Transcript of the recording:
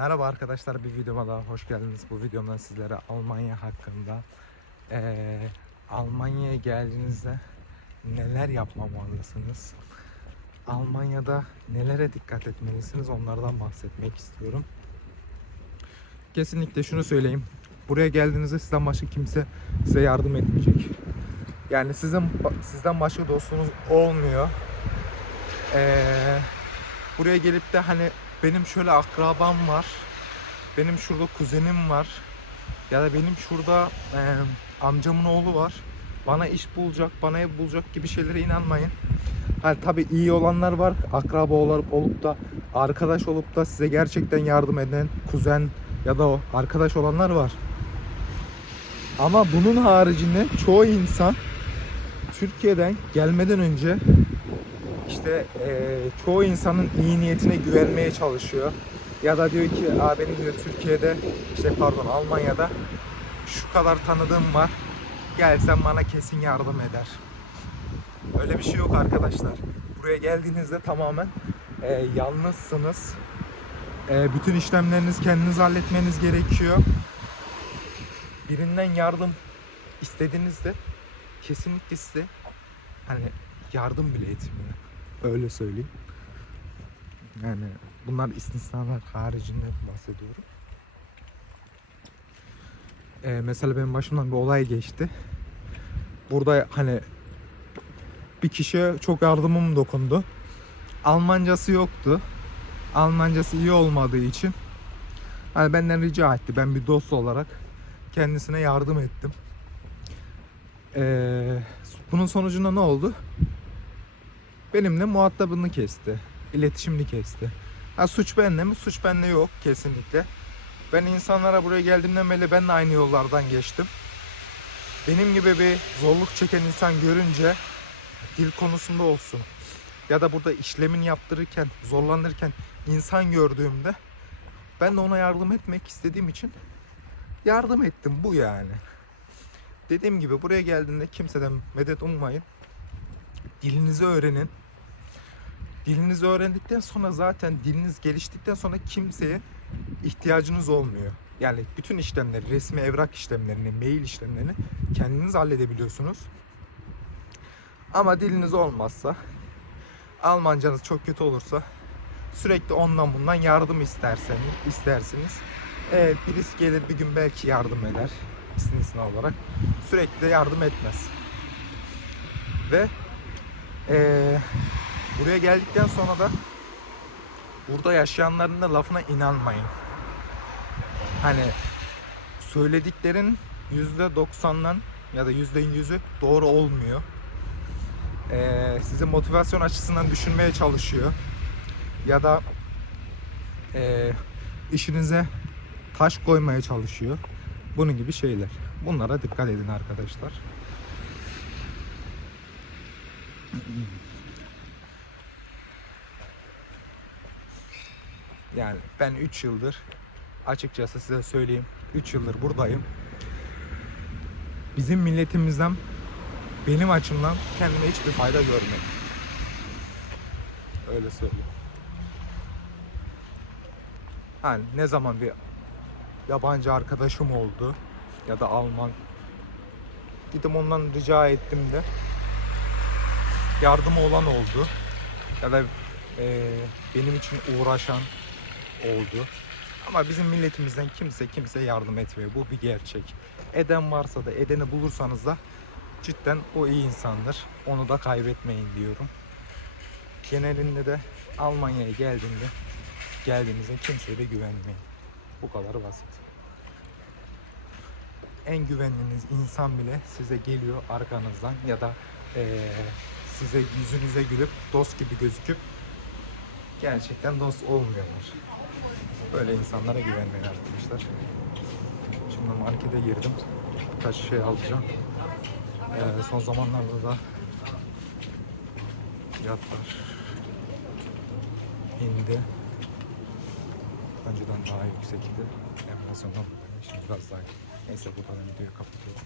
Merhaba arkadaşlar bir videoma daha hoş geldiniz. Bu videomda sizlere Almanya hakkında eee, Almanya'ya geldiğinizde neler yapmamalısınız? Almanya'da nelere dikkat etmelisiniz onlardan bahsetmek istiyorum. Kesinlikle şunu söyleyeyim. Buraya geldiğinizde sizden başka kimse size yardım etmeyecek. Yani sizin sizden başka dostunuz olmuyor. Eee buraya gelip de hani benim şöyle akrabam var. Benim şurada kuzenim var. Ya da benim şurada e, amcamın oğlu var. Bana iş bulacak, bana ev bulacak gibi şeylere inanmayın. Hani tabii iyi olanlar var. Akraba olup, olup da arkadaş olup da size gerçekten yardım eden kuzen ya da o arkadaş olanlar var. Ama bunun haricinde çoğu insan Türkiye'den gelmeden önce işte eee, çoğu insanın iyi niyetine güvenmeye çalışıyor. Ya da diyor ki Aa, diyor Türkiye'de işte pardon Almanya'da şu kadar tanıdığım var. Gelsen bana kesin yardım eder. Öyle bir şey yok arkadaşlar. Buraya geldiğinizde tamamen eee, yalnızsınız. Eee, bütün işlemleriniz kendiniz halletmeniz gerekiyor. Birinden yardım istediğinizde kesinlikle size hani yardım bile etmiyor. Öyle söyleyeyim. Yani bunlar istisnalar haricinde bahsediyorum. Ee, mesela benim başımdan bir olay geçti. Burada hani bir kişiye çok yardımım dokundu. Almancası yoktu. Almancası iyi olmadığı için hani benden rica etti. Ben bir dost olarak kendisine yardım ettim. Ee, bunun sonucunda ne oldu? Benimle muhatabını kesti. iletişimini kesti. Ha suç bende mi? Suç bende yok kesinlikle. Ben insanlara buraya geldiğimden beri ben de aynı yollardan geçtim. Benim gibi bir zorluk çeken insan görünce dil konusunda olsun ya da burada işlemini yaptırırken, zorlanırken insan gördüğümde ben de ona yardım etmek istediğim için yardım ettim bu yani. Dediğim gibi buraya geldiğinde kimseden medet ummayın. Dilinizi öğrenin. Dilinizi öğrendikten sonra zaten diliniz geliştikten sonra kimseye ihtiyacınız olmuyor. Yani bütün işlemleri, resmi evrak işlemlerini, mail işlemlerini kendiniz halledebiliyorsunuz. Ama diliniz olmazsa, Almancanız çok kötü olursa sürekli ondan bundan yardım isterseniz, istersiniz. Evet birisi gelir bir gün belki yardım eder istisna olarak. Sürekli de yardım etmez. Ve eee, buraya geldikten sonra da burada yaşayanların da lafına inanmayın. Hani söylediklerin %90'dan ya da %100'ü doğru olmuyor. Eee size motivasyon açısından düşünmeye çalışıyor. Ya da eee, işinize taş koymaya çalışıyor. Bunun gibi şeyler. Bunlara dikkat edin arkadaşlar. Yani ben 3 yıldır açıkçası size söyleyeyim 3 yıldır buradayım. Bizim milletimizden benim açımdan kendime hiçbir fayda görmedim. Öyle söyleyeyim. Hani ne zaman bir yabancı arkadaşım oldu ya da Alman gidip ondan rica ettim de yardımı olan oldu ya da eee, benim için uğraşan oldu. Ama bizim milletimizden kimse kimse yardım etmiyor. Bu bir gerçek. Eden varsa da edeni bulursanız da cidden o iyi insandır. Onu da kaybetmeyin diyorum. Genelinde de Almanya'ya geldiğinde geldiğinizde kimseye de güvenmeyin. Bu kadar basit. En güvendiğiniz insan bile size geliyor arkanızdan ya da eee, size yüzünüze gülüp dost gibi gözüküp gerçekten dost olmuyorlar. Böyle insanlara güvenmeyin arkadaşlar. Şimdi markete girdim. Birkaç şey alacağım. Ee, son zamanlarda da fiyatlar indi. Önceden daha yüksekti. Enflasyondan dolayı şimdi biraz daha Neyse buradan videoyu kapatıyorum.